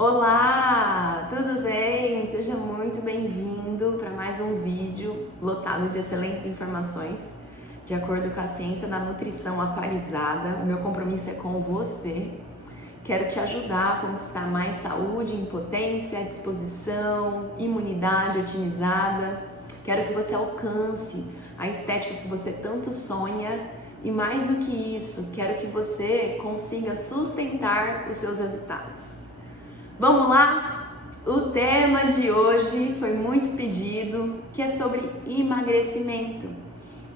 Olá, tudo bem? Seja muito bem-vindo para mais um vídeo lotado de excelentes informações de acordo com a ciência da nutrição atualizada. O meu compromisso é com você. Quero te ajudar a conquistar mais saúde, impotência, disposição, imunidade otimizada. Quero que você alcance a estética que você tanto sonha e, mais do que isso, quero que você consiga sustentar os seus resultados. Vamos lá? O tema de hoje foi muito pedido, que é sobre emagrecimento.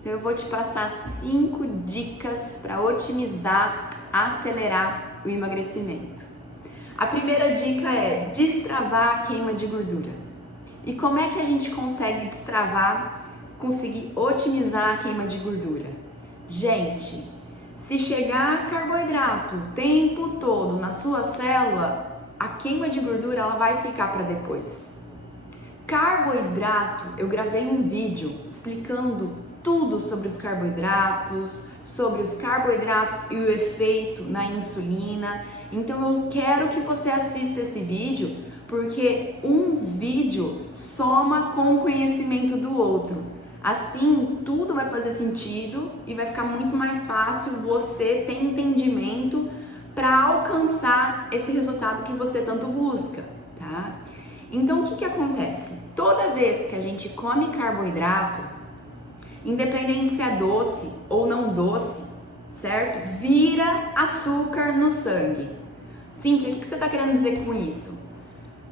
Então eu vou te passar 5 dicas para otimizar, acelerar o emagrecimento. A primeira dica é destravar a queima de gordura. E como é que a gente consegue destravar, conseguir otimizar a queima de gordura? Gente, se chegar carboidrato o tempo todo na sua célula, a queima de gordura ela vai ficar para depois. Carboidrato, eu gravei um vídeo explicando tudo sobre os carboidratos e o efeito na insulina. Então eu quero que você assista esse vídeo, porque um vídeo soma com o conhecimento do outro. Assim, tudo vai fazer sentido e vai ficar muito mais fácil você ter entendimento para alcançar esse resultado que você tanto busca, tá? Então, o que acontece? Toda vez que a gente come carboidrato, independente se é doce ou não doce, certo? Vira açúcar no sangue. Cíntia, o que você está querendo dizer com isso?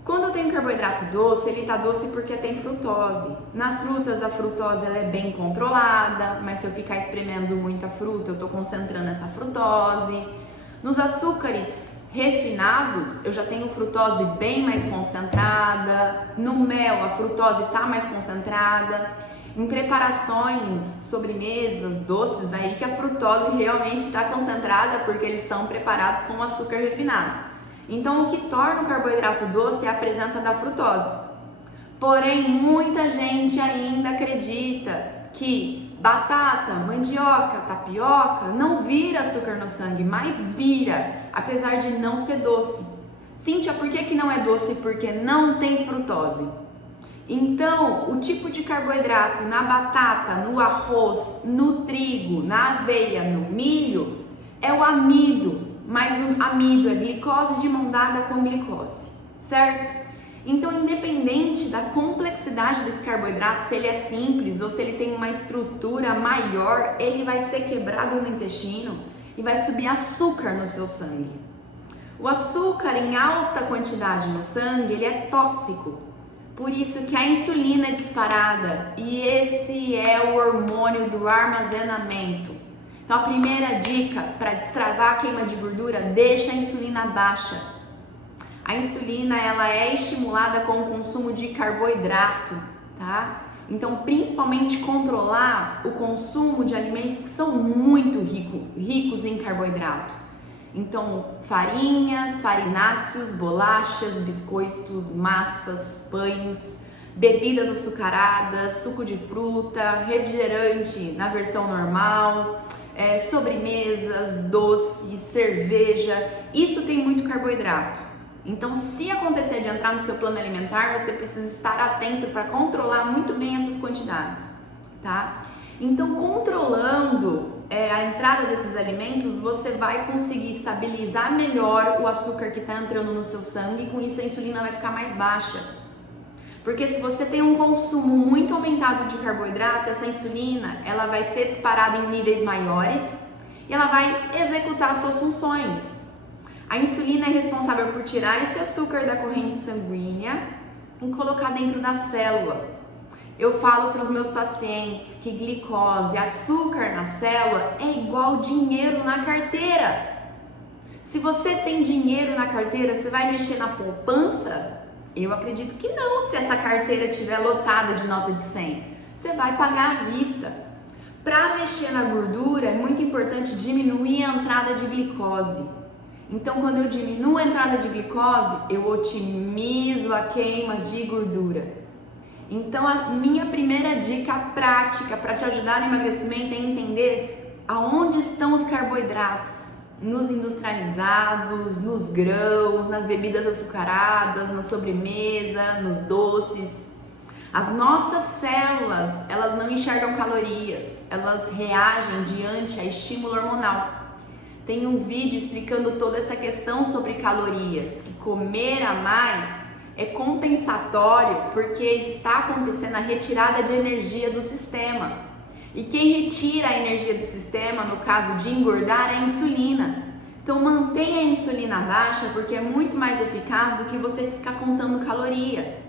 Quando eu tenho carboidrato doce, ele tá doce porque tem frutose. Nas frutas, a frutose ela é bem controlada, mas se eu ficar espremendo muita fruta, eu tô concentrando essa frutose. Nos açúcares refinados, eu já tenho frutose bem mais concentrada. No mel, a frutose tá mais concentrada. Em preparações, sobremesas, doces, aí que a frutose realmente está concentrada porque eles são preparados com açúcar refinado. Então, o que torna o carboidrato doce é a presença da frutose. Porém, muita gente ainda acredita que batata, mandioca, tapioca não vira açúcar no sangue, mas vira, apesar de não ser doce. Cíntia, por que não é doce? Porque não tem frutose. Então, o tipo de carboidrato na batata, no arroz, no trigo, na aveia, no milho, é o amido. Mas o amido é glicose de mão dada com glicose, certo? Então, independente da complexidade desse carboidrato, se ele é simples ou se ele tem uma estrutura maior, ele vai ser quebrado no intestino e vai subir açúcar no seu sangue. O açúcar em alta quantidade no sangue, ele é tóxico. Por isso que a insulina é disparada e esse é o hormônio do armazenamento. Então a primeira dica para destravar a queima de gordura, deixa a insulina baixa. A insulina ela é estimulada com o consumo de carboidrato, tá? Então principalmente controlar o consumo de alimentos que são muito ricos em carboidrato. Então farinhas, farináceos, bolachas, biscoitos, massas, pães, bebidas açucaradas, suco de fruta, refrigerante na versão normal, sobremesas, doces, cerveja, isso tem muito carboidrato. Então, se acontecer de entrar no seu plano alimentar, você precisa estar atento para controlar muito bem essas quantidades, tá? Então, controlando a entrada desses alimentos, você vai conseguir estabilizar melhor o açúcar que está entrando no seu sangue e com isso a insulina vai ficar mais baixa. Porque se você tem um consumo muito aumentado de carboidrato, essa insulina ela vai ser disparada em níveis maiores e ela vai executar as suas funções. A insulina é responsável por tirar esse açúcar da corrente sanguínea e colocar dentro da célula. Eu falo para os meus pacientes que glicose, açúcar na célula é igual dinheiro na carteira. Se você tem dinheiro na carteira, você vai mexer na poupança? Eu acredito que não, se essa carteira estiver lotada de nota de 100. Você vai pagar à vista. Para mexer na gordura, é muito importante diminuir a entrada de glicose. Então, quando eu diminuo a entrada de glicose, eu otimizo a queima de gordura. Então, a minha primeira dica prática para te ajudar no emagrecimento é entender aonde estão os carboidratos. nos industrializados, nos grãos, nas bebidas açucaradas, na sobremesa, nos doces. As nossas células, elas não enxergam calorias, elas reagem diante a estímulo hormonal. Tem um vídeo explicando toda essa questão sobre calorias, que comer a mais é compensatório porque está acontecendo a retirada de energia do sistema. E quem retira a energia do sistema, no caso de engordar, é a insulina. Então mantenha a insulina baixa porque é muito mais eficaz do que você ficar contando caloria.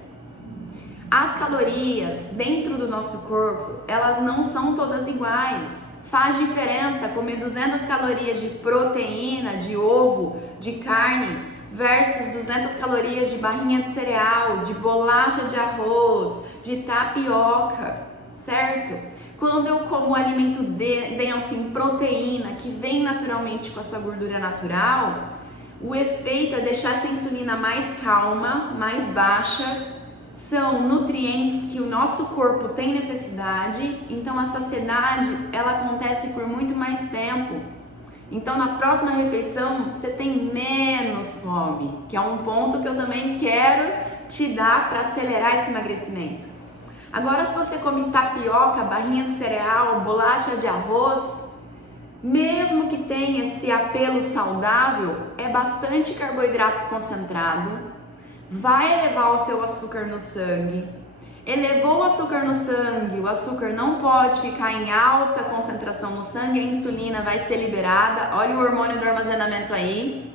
As calorias dentro do nosso corpo, elas não são todas iguais. Faz diferença comer 200 calorias de proteína, de ovo, de carne, versus 200 calorias de barrinha de cereal, de bolacha de arroz, de tapioca, certo? Quando eu como um alimento denso em proteína, que vem naturalmente com a sua gordura natural, o efeito é deixar essa insulina mais calma, mais baixa. São nutrientes que o nosso corpo tem necessidade, então a saciedade ela acontece por muito mais tempo. Então na próxima refeição você tem menos fome, que é um ponto que eu também quero te dar para acelerar esse emagrecimento. Agora, se você come tapioca, barrinha de cereal, bolacha de arroz, mesmo que tenha esse apelo saudável, é bastante carboidrato concentrado, vai elevar o seu açúcar no sangue. Elevou o açúcar no sangue, o açúcar não pode ficar em alta concentração no sangue, a insulina vai ser liberada, olha o hormônio do armazenamento aí,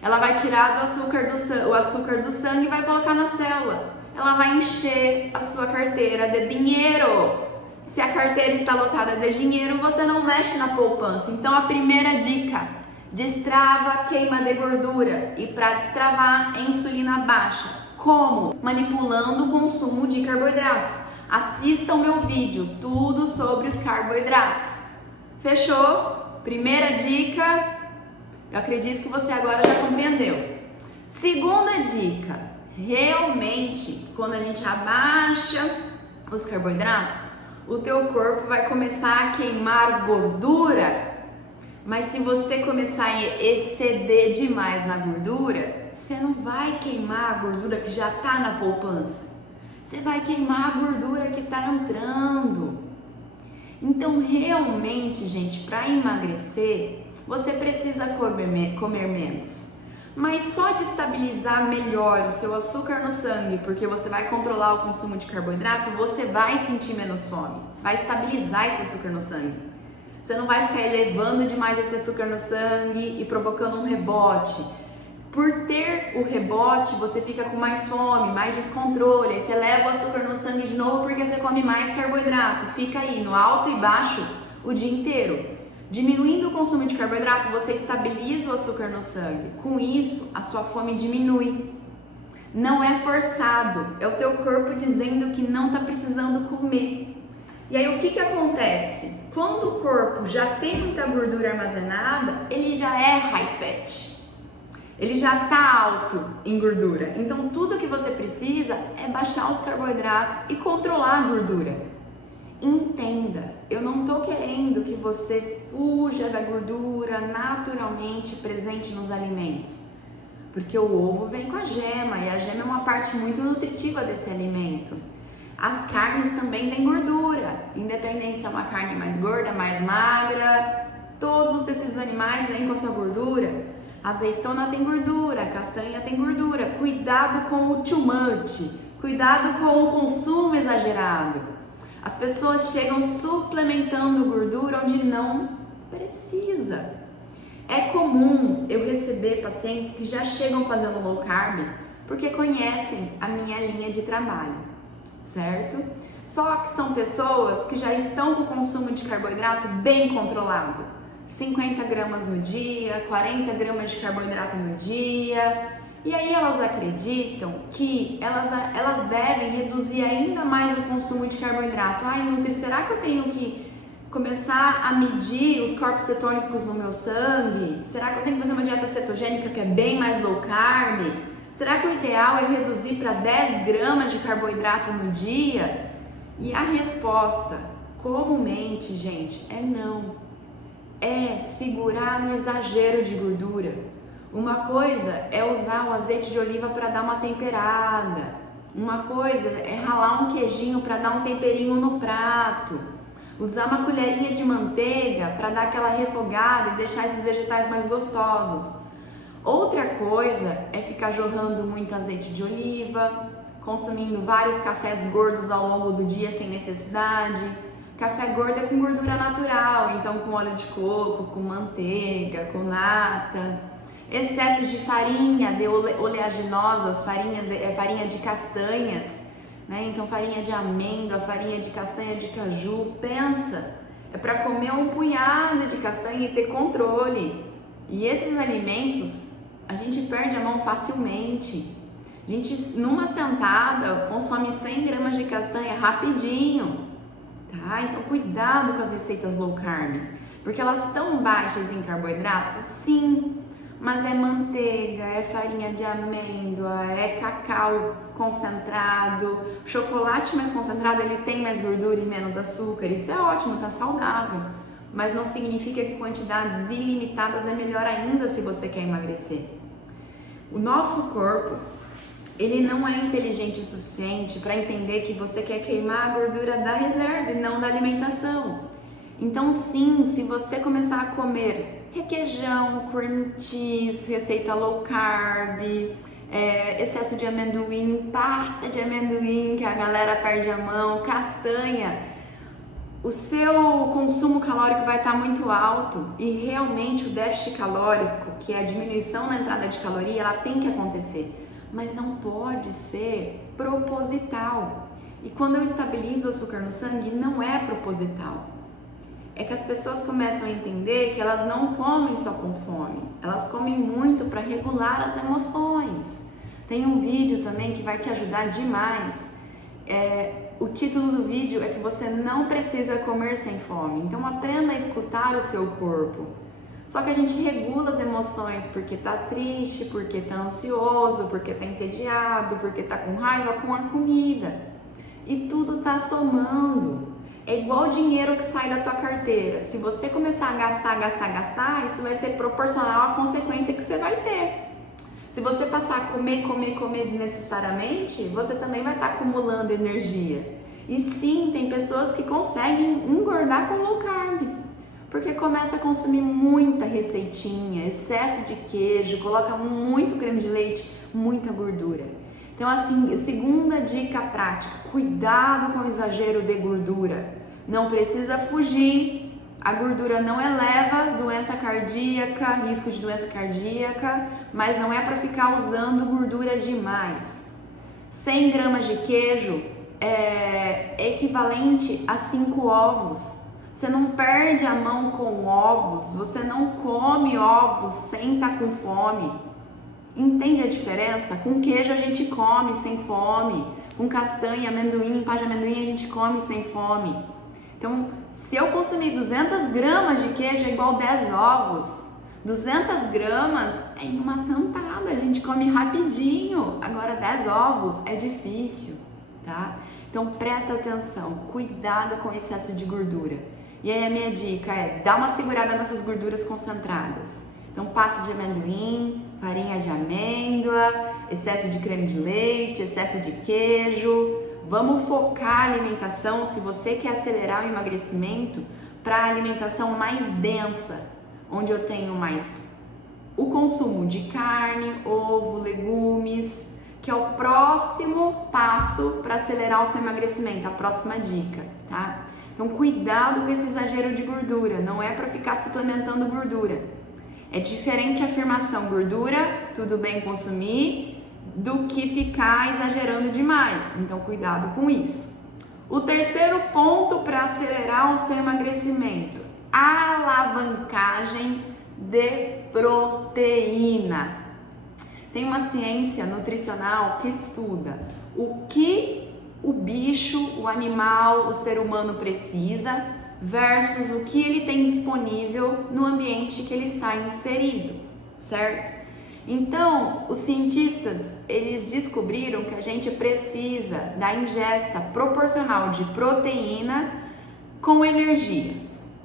ela vai tirar o açúcar do sangue e vai colocar na célula. Ela vai encher a sua carteira de dinheiro. Se a carteira está lotada de dinheiro, você não mexe na poupança. Então a primeira dica, destrava a queima de gordura. E para destravar, insulina baixa. Como? Manipulando o consumo de carboidratos. Assista o meu vídeo, tudo sobre os carboidratos. Fechou? Primeira dica, eu acredito que você agora já compreendeu. Segunda dica, realmente, quando a gente abaixa os carboidratos, o teu corpo vai começar a queimar gordura, mas se você começar a exceder demais na gordura, você não vai queimar a gordura que já está na poupança, você vai queimar a gordura que está entrando. Então, realmente, gente, para emagrecer, você precisa comer menos. Mas só de estabilizar melhor o seu açúcar no sangue, porque você vai controlar o consumo de carboidrato, você vai sentir menos fome. Você vai estabilizar esse açúcar no sangue. Você não vai ficar elevando demais esse açúcar no sangue e provocando um rebote. Por ter o rebote, você fica com mais fome, mais descontrole. Aí você leva o açúcar no sangue de novo porque você come mais carboidrato. Fica aí no alto e baixo o dia inteiro. Diminuindo o consumo de carboidrato, você estabiliza o açúcar no sangue. Com isso, a sua fome diminui. Não é forçado, é o teu corpo dizendo que não está precisando comer. E aí o que acontece? Quando o corpo já tem muita gordura armazenada, ele já é high fat. Ele já está alto em gordura. Então tudo que você precisa é baixar os carboidratos e controlar a gordura. Entenda, eu não estou querendo que você fuja da gordura naturalmente presente nos alimentos, porque o ovo vem com a gema e a gema é uma parte muito nutritiva desse alimento. As carnes também têm gordura, independente se é uma carne mais gorda, mais magra, todos os tecidos animais vêm com a sua gordura. A azeitona tem gordura, a castanha tem gordura. Cuidado com o too much, cuidado com o consumo exagerado. As pessoas chegam suplementando gordura onde não precisa. É comum eu receber pacientes que já chegam fazendo low carb porque conhecem a minha linha de trabalho, certo? Só que são pessoas que já estão com o consumo de carboidrato bem controlado. 50 gramas no dia, 40 gramas de carboidrato no dia. E aí elas acreditam que elas devem reduzir ainda mais o consumo de carboidrato. Ai, Nutri, será que eu tenho que começar a medir os corpos cetônicos no meu sangue? Será que eu tenho que fazer uma dieta cetogênica que é bem mais low carb? Será que o ideal é reduzir para 10 gramas de carboidrato no dia? E a resposta, comumente, gente, é não. é segurar no exagero de gordura. Uma coisa é usar o azeite de oliva para dar uma temperada. Uma coisa é ralar um queijinho para dar um temperinho no prato. Usar uma colherinha de manteiga para dar aquela refogada e deixar esses vegetais mais gostosos. Outra coisa é ficar jorrando muito azeite de oliva, consumindo vários cafés gordos ao longo do dia sem necessidade. Café gordo é com gordura natural, então com óleo de coco, com manteiga, com nata. Excesso de farinha, de oleaginosas, farinha de castanhas, né? Então farinha de amêndoa, farinha de castanha de caju, pensa, é para comer um punhado de castanha e ter controle. E esses alimentos a gente perde a mão facilmente. A gente numa sentada consome 100 gramas de castanha rapidinho. Tá? Então cuidado com as receitas low carb, porque elas estão baixas em carboidrato, sim, mas é manteiga, é farinha de amêndoa, é cacau concentrado, chocolate mais concentrado, ele tem mais gordura e menos açúcar, isso é ótimo, tá saudável, mas não significa que quantidades ilimitadas é melhor ainda se você quer emagrecer. O nosso corpo, ele não é inteligente o suficiente para entender que você quer queimar a gordura da reserva e não da alimentação. Então sim, se você começar a comer requeijão, cream cheese, receita low carb, excesso de amendoim, pasta de amendoim que a galera perde a mão, castanha, o seu consumo calórico vai estar muito alto e realmente o déficit calórico, que é a diminuição na entrada de caloria, ela tem que acontecer. Mas não pode ser proposital. E quando eu estabilizo o açúcar no sangue, não é proposital. É que as pessoas começam a entender que elas não comem só com fome, elas comem muito para regular as emoções. Tem um vídeo também que vai te ajudar demais. O título do vídeo é que você não precisa comer sem fome. Então aprenda a escutar o seu corpo. Só que a gente regula as emoções porque tá triste, porque tá ansioso, porque tá entediado, porque tá com raiva com a comida. E tudo tá somando. É igual o dinheiro que sai da tua carteira. Se você começar a gastar, isso vai ser proporcional à consequência que você vai ter. Se você passar a comer desnecessariamente, você também vai estar acumulando energia. E sim, tem pessoas que conseguem engordar com low carb. Porque começa a consumir muita receitinha, excesso de queijo, coloca muito creme de leite, muita gordura. Então assim, segunda dica prática, cuidado com o exagero de gordura. Não precisa fugir, a gordura não eleva doença cardíaca, risco de doença cardíaca, mas não é para ficar usando gordura demais. 100 gramas de queijo é equivalente a 5 ovos. Você não perde a mão com ovos, você não come ovos sem estar com fome. Entende a diferença? Com queijo a gente come sem fome, com castanha, amendoim, pá de amendoim a gente come sem fome. Então, se eu consumir 200 gramas de queijo é igual 10 ovos. 200 gramas é em uma sentada, a gente come rapidinho. Agora 10 ovos é difícil, tá? Então presta atenção, cuidado com o excesso de gordura. E aí a minha dica é, dá uma segurada nessas gorduras concentradas. Então pasta de amendoim, farinha de amêndoa, excesso de creme de leite, excesso de queijo. Vamos focar a alimentação, se você quer acelerar o emagrecimento, para a alimentação mais densa, onde eu tenho mais o consumo de carne, ovo, legumes, que é o próximo passo para acelerar o seu emagrecimento, a próxima dica, tá? Então cuidado com esse exagero de gordura, não é para ficar suplementando gordura. É diferente a afirmação gordura, tudo bem consumir, do que ficar exagerando demais. Então cuidado com isso. O terceiro ponto para acelerar o seu emagrecimento, alavancagem de proteína. Tem uma ciência nutricional que estuda o que o bicho, o animal, o ser humano precisa versus o que ele tem disponível no ambiente que ele está inserido, certo? Então, os cientistas, eles descobriram que a gente precisa da ingesta proporcional de proteína com energia,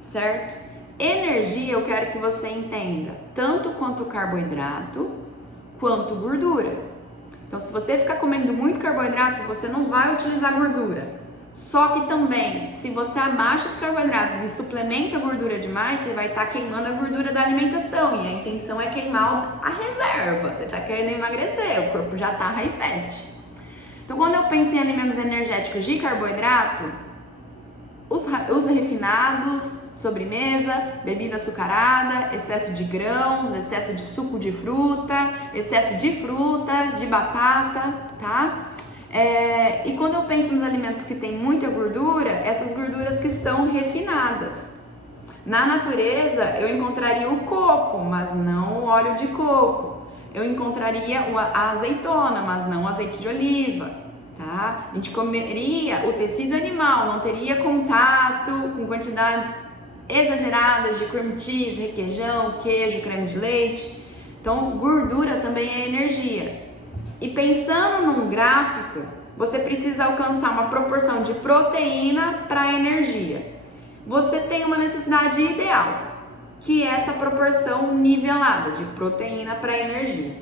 certo? Energia eu quero que você entenda tanto quanto carboidrato quanto gordura. Então, se você ficar comendo muito carboidrato, você não vai utilizar gordura. Só que também, se você abaixa os carboidratos e suplementa a gordura demais, você vai estar queimando a gordura da alimentação. E a intenção é queimar a reserva. Você está querendo emagrecer, o corpo já está high fat. Então, quando eu penso em alimentos energéticos de carboidrato, os refinados, sobremesa, bebida açucarada, excesso de grãos, excesso de suco de fruta, excesso de fruta, de batata, tá? E quando eu penso nos alimentos que têm muita gordura, essas gorduras que estão refinadas. Na natureza, eu encontraria o coco, mas não o óleo de coco. Eu encontraria a azeitona, mas não o azeite de oliva. Tá? A gente comeria o tecido animal, não teria contato com quantidades exageradas de cream cheese, requeijão, queijo, creme de leite. Então, gordura também é energia. E pensando num gráfico, você precisa alcançar uma proporção de proteína para energia. Você tem uma necessidade ideal, que é essa proporção nivelada de proteína para energia.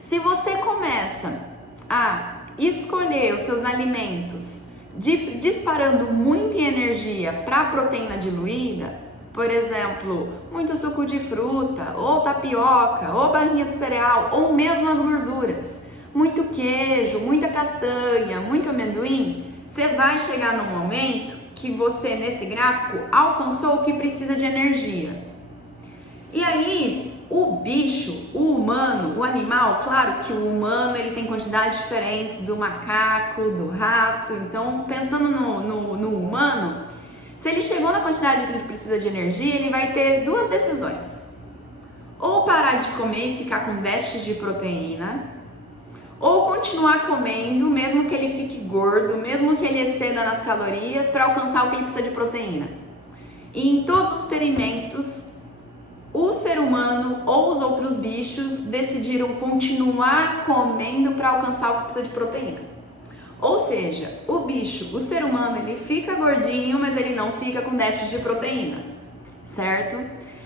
Se você começa a escolher os seus alimentos disparando muita energia para proteína diluída, por exemplo, muito suco de fruta, ou tapioca, ou barrinha de cereal, ou mesmo as gorduras, muito queijo, muita castanha, muito amendoim, você vai chegar num momento que você, nesse gráfico, alcançou o que precisa de energia. E aí, o bicho, o humano, o animal, claro que o humano ele tem quantidades diferentes do macaco, do rato. Então, pensando no humano, se ele chegou na quantidade que ele precisa de energia, ele vai ter duas decisões. Ou parar de comer e ficar com déficit de proteína, ou continuar comendo, mesmo que ele fique gordo, mesmo que ele exceda nas calorias, para alcançar o que ele precisa de proteína. E em todos os experimentos, o ser humano ou os outros bichos decidiram continuar comendo para alcançar o que precisa de proteína. Ou seja, o bicho, o ser humano, ele fica gordinho, mas ele não fica com déficit de proteína, certo?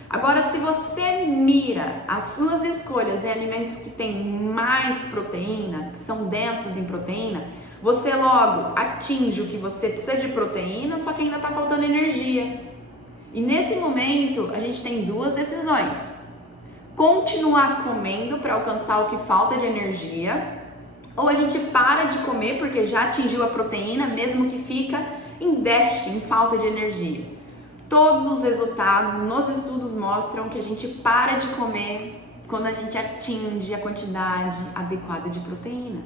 Agora, se você mira as suas escolhas em alimentos que têm mais proteína, que são densos em proteína, você logo atinge o que você precisa de proteína, só que ainda está faltando energia. E nesse momento, a gente tem duas decisões. Continuar comendo para alcançar o que falta de energia, ou a gente para de comer porque já atingiu a proteína, mesmo que fica em déficit, em falta de energia. Todos os resultados nos estudos mostram que a gente para de comer quando a gente atinge a quantidade adequada de proteína.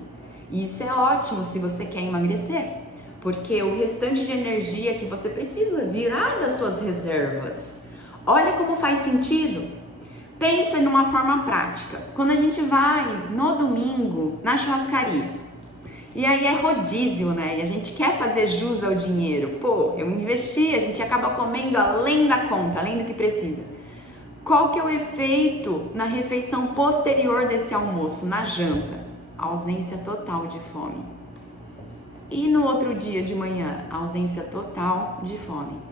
E isso é ótimo se você quer emagrecer, porque o restante de energia que você precisa virá das suas reservas. Olha como faz sentido. Pensa numa forma prática. Quando a gente vai no domingo na churrascaria, e aí é rodízio, né? E a gente quer fazer jus ao dinheiro. Pô, eu investi, a gente acaba comendo além da conta, além do que precisa. Qual que é o efeito na refeição posterior desse almoço, na janta? Ausência total de fome. E no outro dia de manhã, ausência total de fome.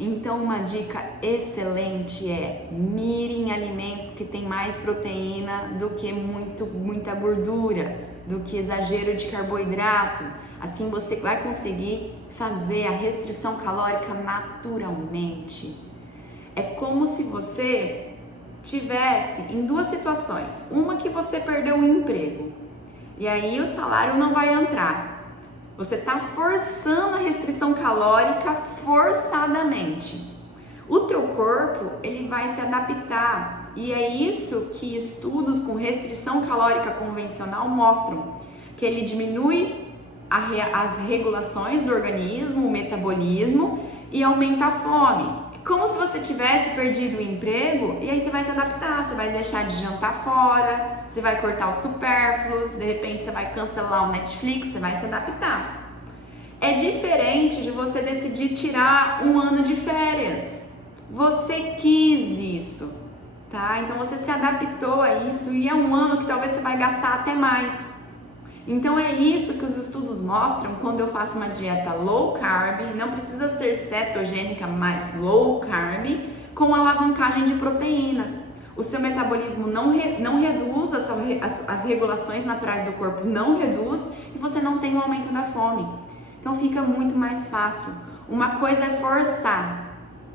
Então, uma dica excelente é mire em alimentos que tem mais proteína do que muita gordura, do que exagero de carboidrato. Assim você vai conseguir fazer a restrição calórica naturalmente. É como se você tivesse em duas situações. Uma que você perdeu o emprego e aí o salário não vai entrar. Você está forçando a restrição calórica forçadamente. O teu corpo, ele vai se adaptar. E é isso que estudos com restrição calórica convencional mostram. Que ele diminui as regulações do organismo, o metabolismo e aumenta a fome. Como se você tivesse perdido o emprego e aí você vai se adaptar, você vai deixar de jantar fora, você vai cortar os supérfluos, de repente você vai cancelar o Netflix, você vai se adaptar. É diferente de você decidir tirar um ano de férias. Você quis isso, tá? Então você se adaptou a isso e é um ano que talvez você vai gastar até mais. Então é isso que os estudos mostram quando eu faço uma dieta low carb, não precisa ser cetogênica, mas low carb, com alavancagem de proteína. O seu metabolismo não reduz, as regulações naturais do corpo não reduz e você não tem um aumento da fome. Então fica muito mais fácil. Uma coisa é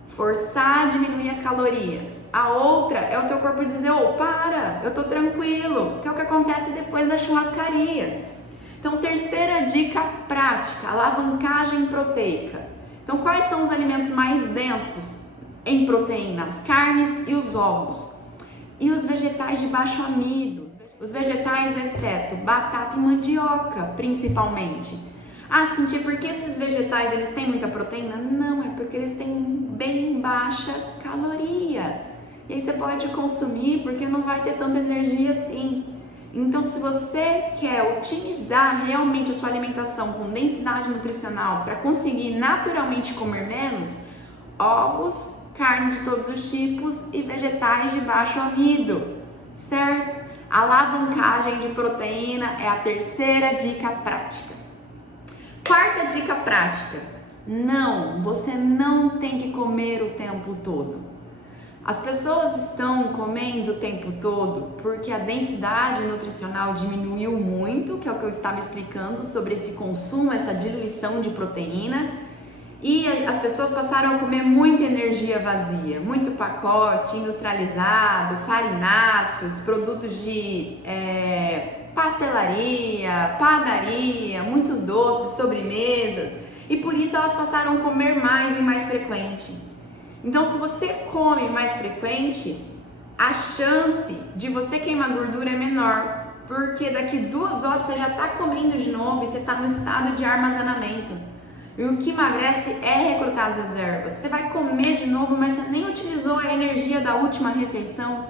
forçar a diminuir as calorias. A outra é o teu corpo dizer, para, eu tô tranquilo, que é o que acontece depois da churrascaria. Então, terceira dica prática, alavancagem proteica. Então, quais são os alimentos mais densos em proteína? As carnes e os ovos. E os vegetais de baixo amido. Os vegetais, exceto batata e mandioca, principalmente. Cintia, por que esses vegetais eles têm muita proteína? Não, é porque eles têm bem baixa caloria. E aí você pode consumir porque não vai ter tanta energia assim. Então, se você quer otimizar realmente a sua alimentação com densidade nutricional para conseguir naturalmente comer menos, ovos, carne de todos os tipos e vegetais de baixo amido, certo? Alavancagem de proteína é a terceira dica prática. Quarta dica prática, você não tem que comer o tempo todo. As pessoas estão comendo o tempo todo porque a densidade nutricional diminuiu muito, que é o que eu estava explicando sobre esse consumo, essa diluição de proteína, e as pessoas passaram a comer muita energia vazia, muito pacote industrializado, farináceos, produtos de pastelaria, padaria, muitos doces, sobremesas, e por isso elas passaram a comer mais e mais frequente. Então, se você come mais frequente, a chance de você queimar gordura é menor, porque daqui 2 horas você já está comendo de novo e você está no estado de armazenamento. E o que emagrece é recrutar as reservas. Você vai comer de novo, mas você nem utilizou a energia da última refeição.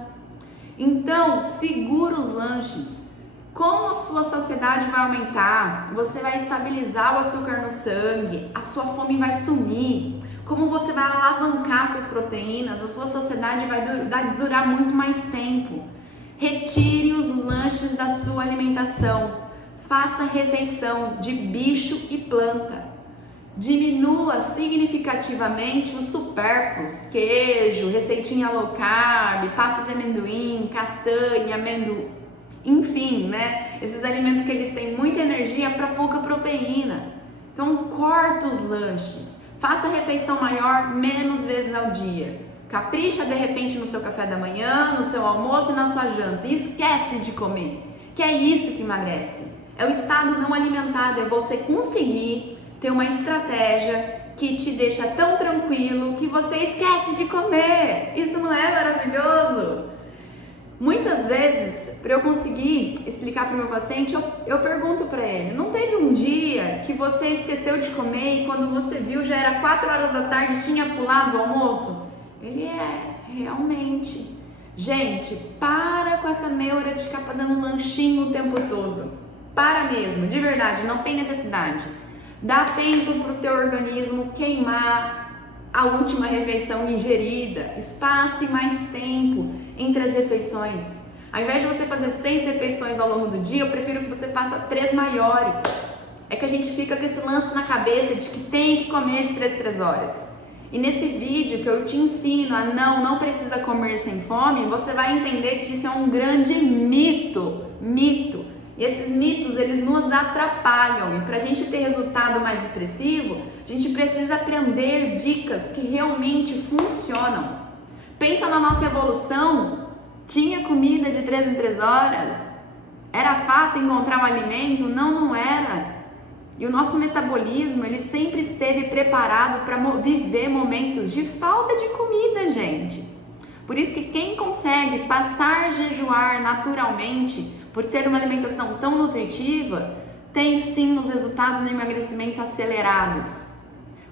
Então, segura os lanches. Como a sua saciedade vai aumentar, você vai estabilizar o açúcar no sangue, a sua fome vai sumir. Como você vai alavancar suas proteínas, a sua saciedade vai durar muito mais tempo. Retire os lanches da sua alimentação. Faça refeição de bicho e planta. Diminua significativamente os supérfluos, queijo, receitinha low carb, pasta de amendoim, castanha, enfim, esses alimentos que eles têm muita energia para pouca proteína. Então, corta os lanches. Faça a refeição maior menos vezes ao dia. Capricha de repente no seu café da manhã, no seu almoço e na sua janta. E esquece de comer, que é isso que emagrece. É o estado não alimentado, é você conseguir ter uma estratégia que te deixa tão tranquilo que você esquece de comer. Isso não é maravilhoso? Muitas vezes, para eu conseguir explicar para o meu paciente, eu pergunto para ele, não teve um dia que você esqueceu de comer e quando você viu já era 4 horas da tarde e tinha pulado o almoço? Ele realmente. Gente, para com essa neura de ficar fazendo lanchinho o tempo todo. Para mesmo, de verdade, não tem necessidade. Dá tempo para o teu organismo queimar a última refeição ingerida. Espace mais tempo entre as refeições. Ao invés de você fazer 6 refeições ao longo do dia, eu prefiro que você faça 3 maiores. É que a gente fica com esse lance na cabeça de que tem que comer de 3 horas. E nesse vídeo que eu te ensino a não precisa comer sem fome, você vai entender que isso é um grande mito. E esses mitos, eles nos atrapalham. E para a gente ter resultado mais expressivo, a gente precisa aprender dicas que realmente funcionam. Pensa na nossa evolução. Tinha comida de 3 em 3 horas? Era fácil encontrar um alimento? Não era. E o nosso metabolismo, ele sempre esteve preparado para viver momentos de falta de comida, gente. Por isso que quem consegue passar a jejuar naturalmente, por ter uma alimentação tão nutritiva, tem sim os resultados no emagrecimento acelerados.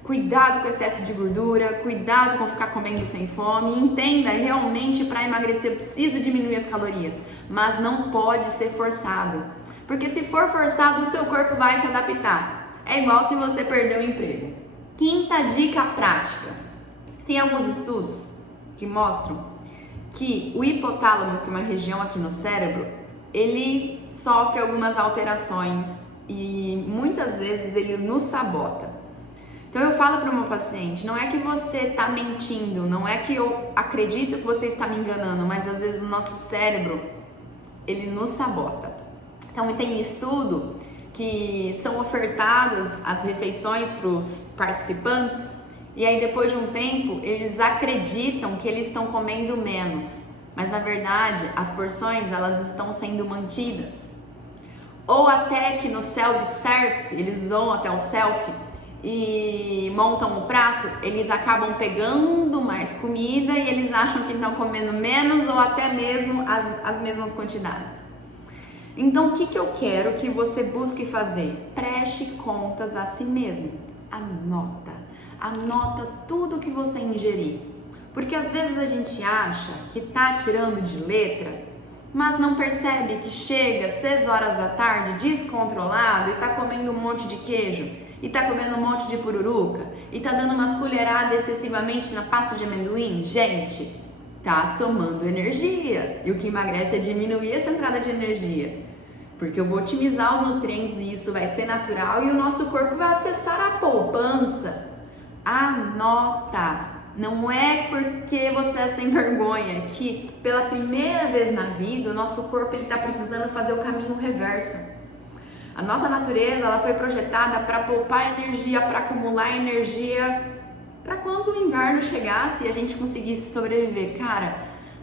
Cuidado com o excesso de gordura, cuidado com ficar comendo sem fome. Entenda, realmente para emagrecer eu preciso diminuir as calorias, mas não pode ser forçado. Porque se for forçado, o seu corpo vai se adaptar. É igual se você perder o emprego. Quinta dica prática. Tem alguns estudos que mostram que o hipotálamo, que é uma região aqui no cérebro, ele sofre algumas alterações e muitas vezes ele nos sabota. Então eu falo para o meu paciente, não é que você está mentindo, não é que eu acredito que você está me enganando, mas às vezes o nosso cérebro, ele nos sabota. Então tem estudo que são ofertadas as refeições para os participantes e aí depois de um tempo eles acreditam que eles estão comendo menos, mas na verdade as porções elas estão sendo mantidas. Ou até que no self-service, eles vão até o selfie e montam o prato, eles acabam pegando mais comida e eles acham que estão comendo menos ou até mesmo as mesmas quantidades. Então, o que eu quero que você busque fazer? Preste contas a si mesmo. Anota tudo que você ingerir. Porque às vezes a gente acha que tá tirando de letra, mas não percebe que chega às 6 horas da tarde descontrolado e tá comendo um monte de queijo, e tá comendo um monte de pururuca, e tá dando umas colheradas excessivamente na pasta de amendoim. Gente, tá somando energia, e o que emagrece é diminuir essa entrada de energia, porque eu vou otimizar os nutrientes e isso vai ser natural e o nosso corpo vai acessar a poupança. Anota! Não é porque você é sem vergonha que pela primeira vez na vida o nosso corpo está precisando fazer o caminho reverso. A nossa natureza ela foi projetada para poupar energia, para acumular energia, para quando o inverno chegasse e a gente conseguisse sobreviver. Cara,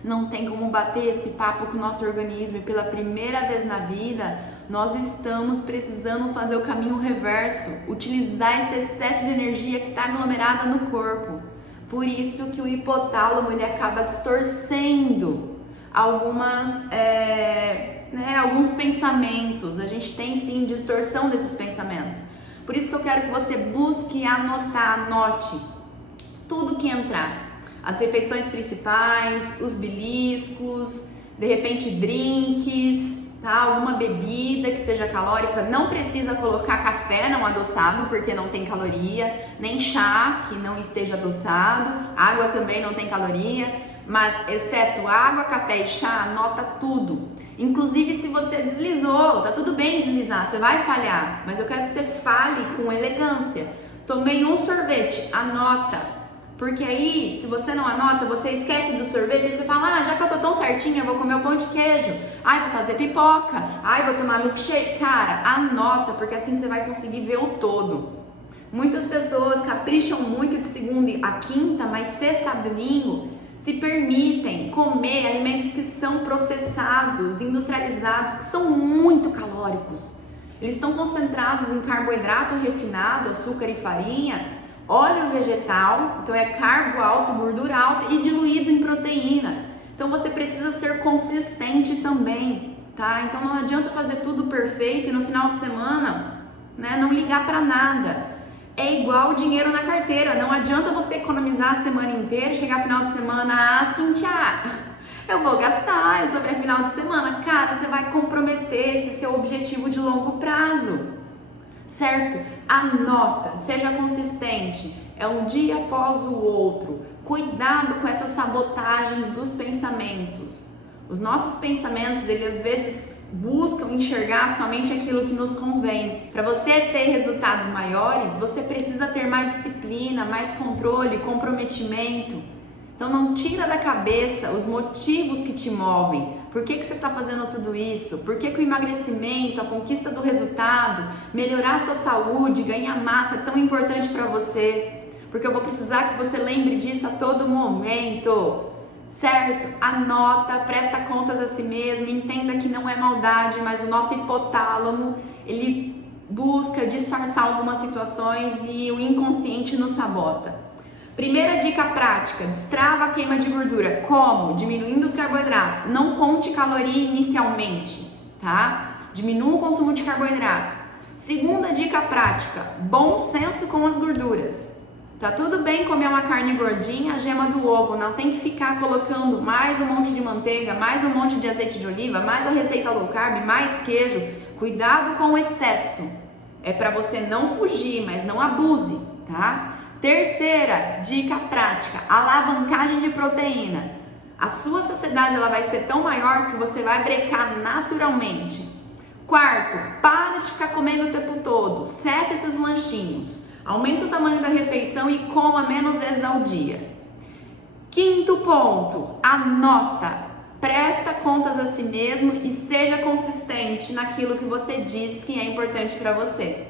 não tem como bater esse papo com o nosso organismo e pela primeira vez na vida nós estamos precisando fazer o caminho reverso, utilizar esse excesso de energia que está aglomerada no corpo. Por isso que o hipotálamo ele acaba distorcendo alguns pensamentos. A gente tem sim distorção desses pensamentos. Por isso que eu quero que você busque anote tudo que entrar. As refeições principais, os beliscos, de repente drinks, tá? Alguma bebida que seja calórica. Não precisa colocar café não adoçado porque não tem caloria, nem chá que não esteja adoçado, água também não tem caloria, mas exceto água, café e chá, anota tudo. Inclusive se você deslizou, tá tudo bem deslizar, você vai falhar, mas eu quero que você fale com elegância. Tomei um sorvete, anota. Porque aí, se você não anota, você esquece do sorvete e você fala, já que eu tô tão certinha, eu vou comer o pão de queijo, vou fazer pipoca, vou tomar milkshake. Cara, anota, porque assim você vai conseguir ver o todo. Muitas pessoas capricham muito de segunda a quinta, mas sexta a domingo se permitem comer alimentos que são processados, industrializados, que são muito calóricos. Eles estão concentrados em carboidrato refinado, açúcar e farinha, óleo vegetal, então é carbo alto, gordura alta e diluído em proteína. Então você precisa ser consistente também, tá? Então não adianta fazer tudo perfeito e no final de semana, não ligar para nada. É igual dinheiro na carteira, não adianta você economizar a semana inteira e chegar final de semana, Cíntia, eu vou gastar, eu só ver final de semana. Cara, você vai comprometer esse seu objetivo de longo prazo. Certo? Anota, seja consistente, é um dia após o outro. Cuidado com essas sabotagens dos pensamentos. Os nossos pensamentos, eles às vezes buscam enxergar somente aquilo que nos convém. Para você ter resultados maiores, você precisa ter mais disciplina, mais controle, comprometimento. Então não tira da cabeça os motivos que te movem. Por que você está fazendo tudo isso? Por que o emagrecimento, a conquista do resultado, melhorar a sua saúde, ganhar massa é tão importante para você? Porque eu vou precisar que você lembre disso a todo momento, certo? Anota, presta contas a si mesmo, entenda que não é maldade, mas o nosso hipotálamo, ele busca disfarçar algumas situações e o inconsciente nos sabota. Primeira dica prática, destrava a queima de gordura. Como? Diminuindo os carboidratos. Não conte caloria inicialmente, tá? Diminua o consumo de carboidrato. Segunda dica prática, bom senso com as gorduras. Tá tudo bem comer uma carne gordinha, a gema do ovo, não tem que ficar colocando mais um monte de manteiga, mais um monte de azeite de oliva, mais a receita low carb, mais queijo. Cuidado com o excesso. É para você não fugir, mas não abuse, tá? Terceira dica prática, alavancagem de proteína. A sua saciedade ela vai ser tão maior que você vai brecar naturalmente. Quarto, para de ficar comendo o tempo todo, cessa esses lanchinhos. Aumenta o tamanho da refeição e coma menos vezes ao dia. Quinto ponto, anota. Presta contas a si mesmo e seja consistente naquilo que você diz que é importante para você.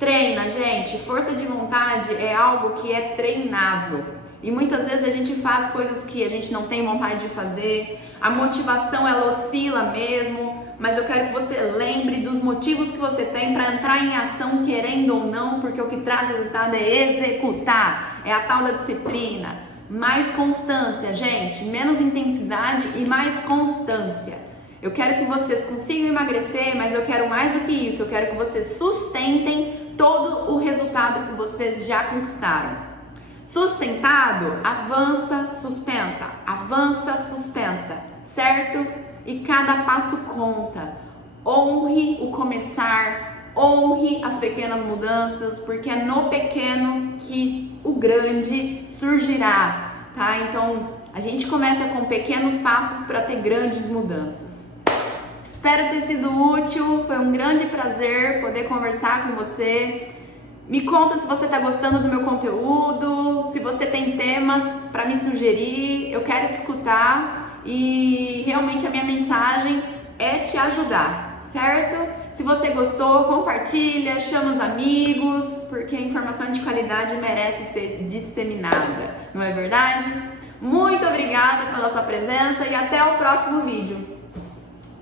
Treina, gente. Força de vontade é algo que é treinável. E muitas vezes a gente faz coisas que a gente não tem vontade de fazer. A motivação, ela oscila mesmo. Mas eu quero que você lembre dos motivos que você tem para entrar em ação, querendo ou não, porque o que traz resultado é executar. É a tal da disciplina. Mais constância, gente, menos intensidade e mais constância. Eu quero que vocês consigam emagrecer, mas eu quero mais do que isso. Eu quero que vocês sustentem todo o resultado que vocês já conquistaram. Sustentado, avança, sustenta, certo? E cada passo conta. Honre o começar, honre as pequenas mudanças, porque é no pequeno que o grande surgirá, tá? Então, a gente começa com pequenos passos para ter grandes mudanças. Espero ter sido útil, foi um grande prazer poder conversar com você. Me conta se você está gostando do meu conteúdo, se você tem temas para me sugerir, eu quero te escutar e realmente a minha mensagem é te ajudar, certo? Se você gostou, compartilha, chama os amigos, porque a informação de qualidade merece ser disseminada, não é verdade? Muito obrigada pela sua presença e até o próximo vídeo.